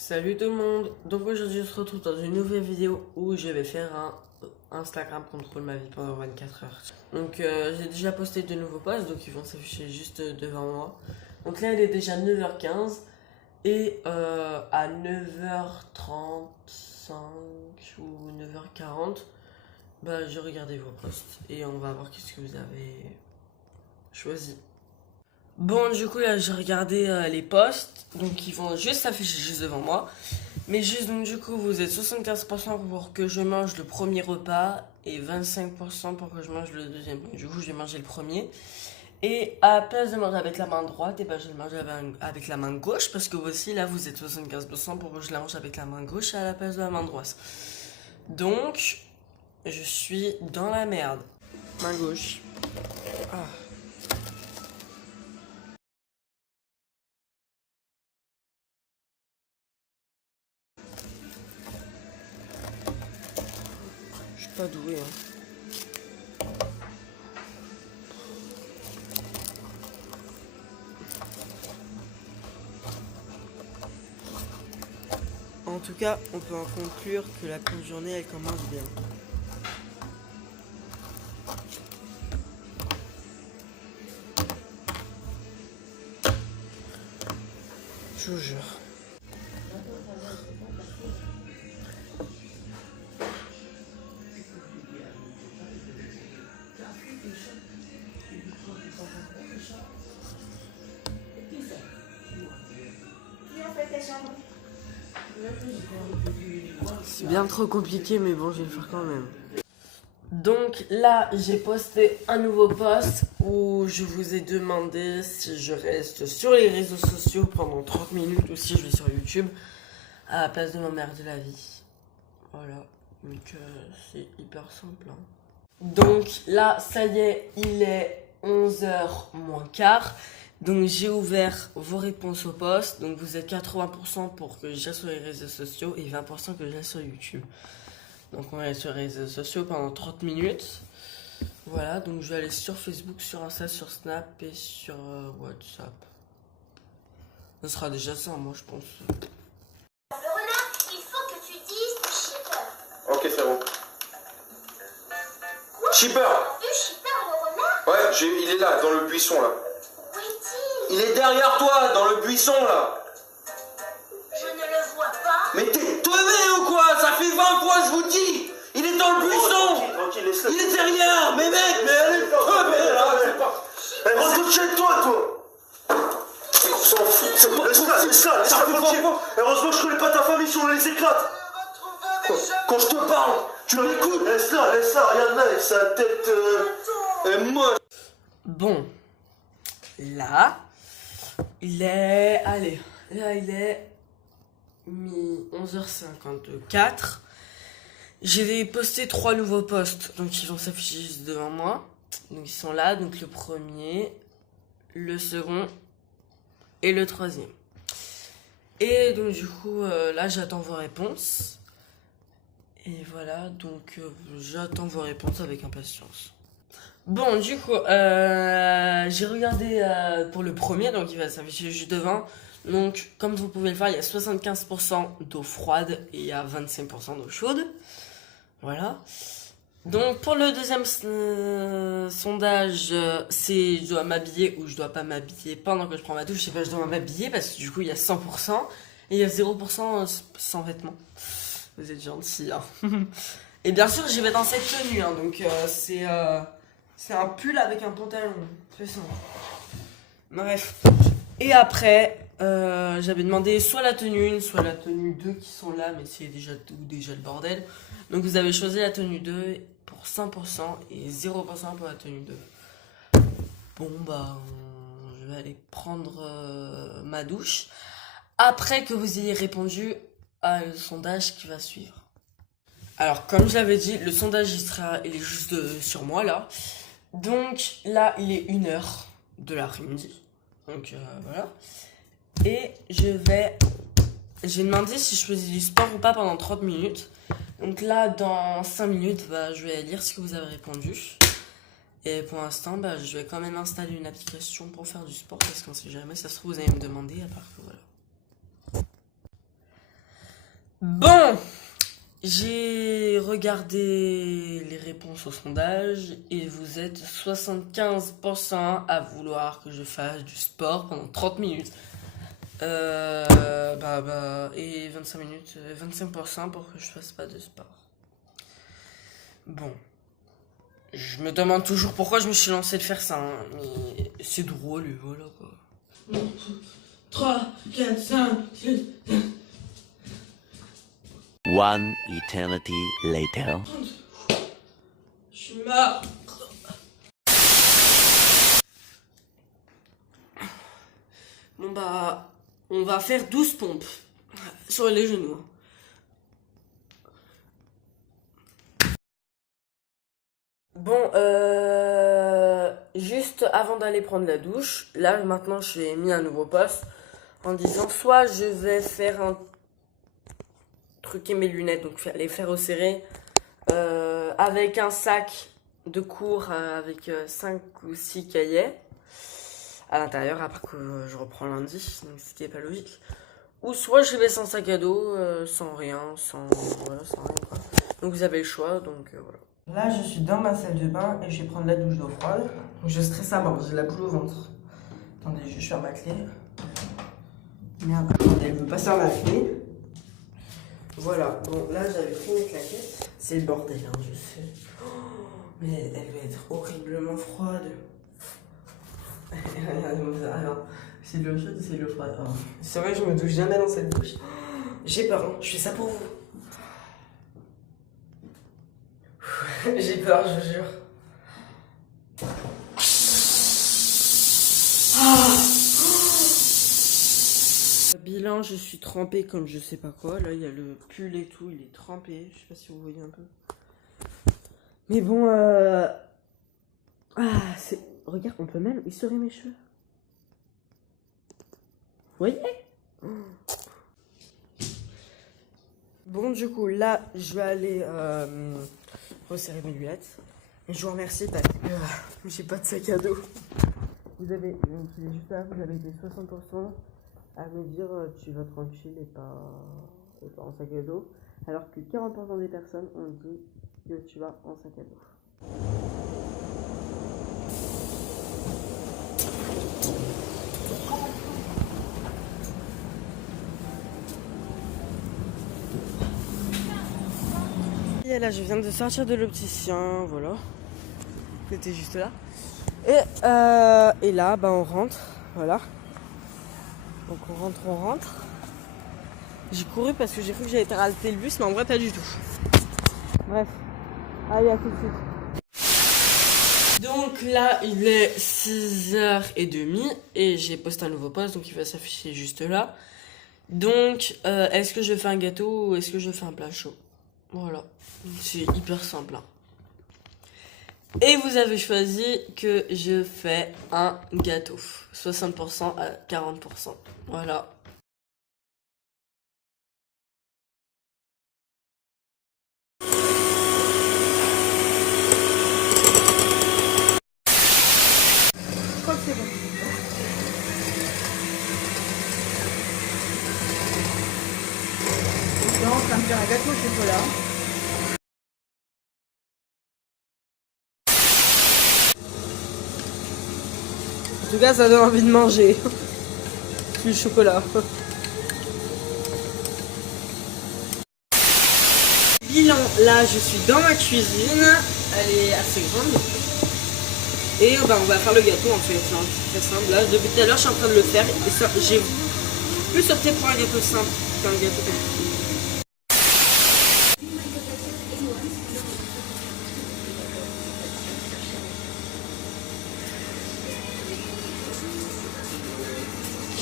Salut tout le monde, donc aujourd'hui on se retrouve dans une nouvelle vidéo où je vais faire un Instagram contrôle ma vie pendant 24 heures. Donc j'ai déjà posté de nouveaux posts, donc ils vont s'afficher juste devant moi. Donc là il est déjà 9h15 et à 9h35 ou 9h40, bah j'ai regardé vos posts et on va voir qu'est-ce que vous avez choisi. Bon, du coup, là, j'ai regardé les posts, donc ils vont juste s'afficher juste devant moi. Mais juste, donc, du coup, vous êtes 75% pour que je mange le premier repas et 25% pour que je mange le deuxième. Donc, du coup, je vais manger le premier. Et à la place de manger avec la main droite, et ben, je vais le manger avec la main gauche, parce que vous aussi, là, vous êtes 75% pour que je la mange avec la main gauche à la place de la main droite. Donc, je suis dans la merde. Main gauche. Ah. Je suis pas doué, hein. En tout cas, on peut en conclure que la journée elle commence bien. Je vous jure. C'est bien trop compliqué, mais bon, je vais le faire quand même. Donc là, j'ai posté un nouveau post où je vous ai demandé si je reste sur les réseaux sociaux pendant 30 minutes ou si je vais sur YouTube à la place de ma mère de la vie. Voilà, donc c'est hyper simple, hein. Donc là, ça y est, il est 11h moins quart. Donc j'ai ouvert vos réponses au post. Donc vous êtes 80% pour que j'aille sur les réseaux sociaux et 20% que j'aille sur YouTube. Donc on va aller sur les réseaux sociaux pendant 30 minutes. Voilà, donc je vais aller sur Facebook, sur Insta, sur Snap et sur WhatsApp. Ce sera déjà ça, moi je pense. Le renard, il faut que tu dises shipper. Ok, c'est bon. Quoi? Shipper. T'as vu shipper le renard? Ouais, il est là, dans le buisson, là. Où est-il? Il est derrière toi, dans le buisson, là. Je ne le vois pas. Mais t'es teubé ou quoi? Ça fait 20 fois, je vous dis. Il est dans le buisson. Tranquille, laisse-le. Il est derrière. Mais mec, mais elle est teubée, là. Elle rentre chez toi, toi. On s'en fout. Laisse-la, laisse-la tranquille. Heureusement que je connais pas ta famille, si on les éclate. Quand je te parle, tu m'écoutes. Laisse-la, regarde là, avec sa tête moche. Bon, là, il est... Allez, là il est 11h54. J'ai posté 3 nouveaux posts, donc ils vont s'afficher juste devant moi. Donc ils sont là, donc le premier, le second et le troisième. Et donc du coup, là j'attends vos réponses. Et voilà, donc j'attends vos réponses avec impatience. Bon, du coup, j'ai regardé pour le premier, donc il va s'afficher juste devant. Donc, comme vous pouvez le voir, il y a 75% d'eau froide et il y a 25% d'eau chaude. Voilà. Donc, pour le deuxième sondage, c'est je dois m'habiller ou je dois pas m'habiller pendant que je prends ma douche. Je sais pas, je dois m'habiller parce que du coup, il y a 100% et il y a 0% sans vêtements. Vous êtes gentils, hein. Et bien sûr, j'y vais dans cette tenue, hein, donc c'est un pull avec un pantalon. C'est ça. Bref. Et après, j'avais demandé soit la tenue 1, soit la tenue 2 qui sont là, mais c'est déjà tout, déjà le bordel. Donc vous avez choisi la tenue 2 pour 100% et 0% pour la tenue 2. Bon, bah, je vais aller prendre ma douche après que vous ayez répondu à le sondage qui va suivre. Alors, comme je l'avais dit, le sondage il est juste sur moi là. Donc là, il est 1h de l'après-midi. Donc voilà. Et j'ai demandé si je faisais du sport ou pas pendant 30 minutes. Donc là, dans 5 minutes, bah, je vais lire ce que vous avez répondu. Et pour l'instant, bah, je vais quand même installer une application pour faire du sport parce qu'on sait jamais, ça se trouve, vous allez me demander, à part que voilà. Bon, j'ai regardé les réponses au sondage et vous êtes 75% à vouloir que je fasse du sport pendant 30 minutes. Et 25 minutes, 25% pour que je fasse pas de sport. Bon, je me demande toujours pourquoi je me suis lancé de faire ça, hein, mais c'est drôle et voilà quoi. 3, 4, 5, 6, One eternity later. je suis mort. Bon bah, on va faire 12 pompes sur les genoux. Bon, juste avant d'aller prendre la douche, là maintenant j'ai mis un nouveau poste en disant soit je vais faire un truquer mes lunettes, donc les faire resserrer avec un sac de cours avec 5 ou 6 cahiers à l'intérieur, après que je reprends lundi, donc ce qui est pas logique. Ou soit je vais sans sac à dos, sans rien, sans rien quoi. Donc vous avez le choix, donc voilà. Là je suis dans ma salle de bain et je vais prendre la douche d'eau froide. Donc je stresse à mort, j'ai la boule au ventre. Attendez, je ferme ma clé. Merde, attendez, elle veut pas faire ma clé. Voilà, bon là j'avais pris mes claquettes. C'est le bordel, hein, je sais. Oh, mais elle va être horriblement froide. C'est de l'eau chaude ou c'est de l'eau froide? Oh. C'est vrai que je me douche jamais dans cette douche. J'ai peur, hein. Je fais ça pour vous. J'ai peur, je vous jure. Bilan, je suis trempée comme je sais pas quoi. Là, il y a le pull et tout, il est trempé. Je sais pas si vous voyez un peu. Mais bon, c'est... Regarde, on peut même essorer mes cheveux. Vous voyez? Bon, du coup, là, je vais aller resserrer mes lunettes. Et je vous remercie parce que j'ai pas de sac à dos. Vous avez, donc il est juste là, vous avez été 60% à me dire tu vas tranquille et pas en sac à dos. Alors que 40% des personnes ont dit que tu vas en sac à dos. Et là, je viens de sortir de l'opticien, voilà. C'était juste là. Et là, bah, on rentre, voilà. Donc on rentre. J'ai couru parce que j'ai cru que j'allais rater le bus, mais en vrai, pas du tout. Bref, allez, à tout de suite. Donc là, il est 6h30 et j'ai posté un nouveau post, donc il va s'afficher juste là. Donc, est-ce que je fais un gâteau ou est-ce que je fais un plat chaud? Voilà, c'est hyper simple. Hein. Et vous avez choisi que je fais un gâteau. 60% à 40%. Voilà. Je crois que c'est bon. Je suis en train de faire un gâteau au chocolat. En tout cas, ça donne envie de manger. Du chocolat. Bilan, là, je suis dans ma cuisine. Elle est assez grande. Et bah, on va faire le gâteau en fait. C'est très simple. Là, depuis tout à l'heure, je suis en train de le faire. Et ça, j'ai plus opté pour un gâteau simple qu'un gâteau compliqué.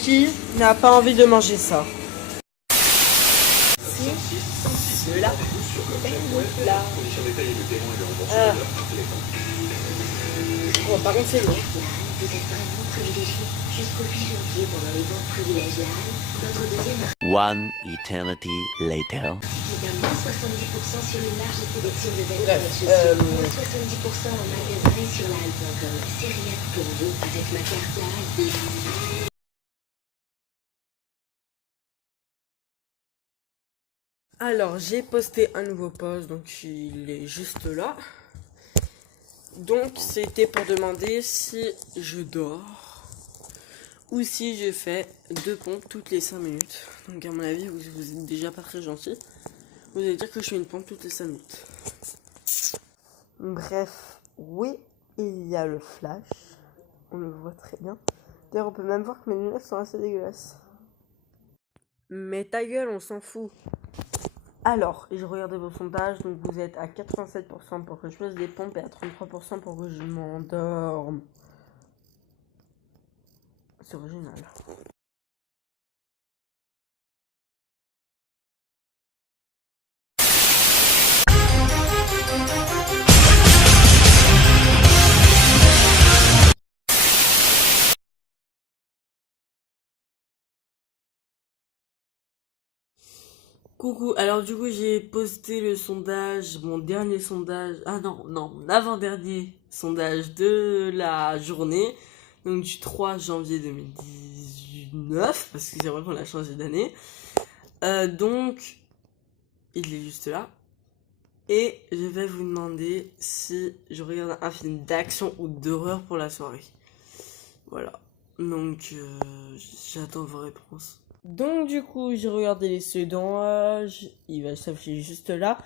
Qui n'a pas envie de manger ça? Ceux-là. Là. Bon, par contre, c'est long. One eternity later. sur une large sélection de vêtements sociaux, moins 70% en magasin et sur la halle.com. C'est rien pour vous avec ma carte Live. Alors, j'ai posté un nouveau post, donc il est juste là. Donc, c'était pour demander si je dors ou si je fais 2 pompes toutes les 5 minutes. Donc, à mon avis, vous êtes déjà pas très gentil. Vous allez dire que je fais une pompe toutes les 5 minutes. Bref, oui, il y a le flash. On le voit très bien. D'ailleurs, on peut même voir que mes lunettes sont assez dégueulasses. Mais ta gueule, on s'en fout. Alors, j'ai regardé vos sondages, donc vous êtes à 87% pour que je fasse des pompes et à 33% pour que je m'endorme. C'est original. Coucou, alors du coup j'ai posté le sondage, mon dernier sondage, mon avant-dernier sondage de la journée, donc du 3 janvier 2019, parce que c'est vrai qu'on a changé d'année, donc il est juste là, et je vais vous demander si je regarde un film d'action ou d'horreur pour la soirée, voilà, donc j'attends vos réponses. Donc du coup, j'ai regardé les sondages, il va s'afficher juste là.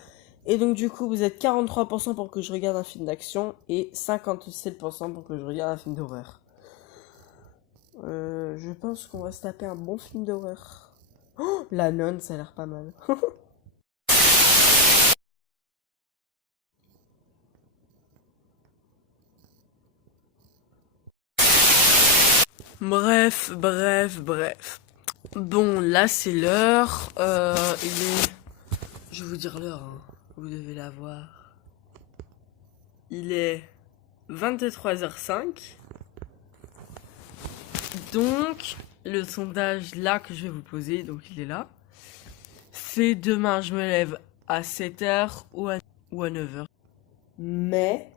Et donc du coup, vous êtes 43% pour que je regarde un film d'action et 57% pour que je regarde un film d'horreur. Je pense qu'on va se taper un bon film d'horreur. Oh, La Nonne, ça a l'air pas mal. Bref. Bon, là c'est l'heure. Il est... Je vais vous dire l'heure, hein. Vous devez la voir. Il est 23h05. Donc, le sondage là que je vais vous poser, donc il est là. C'est demain je me lève à 7h ou à 9h. Mais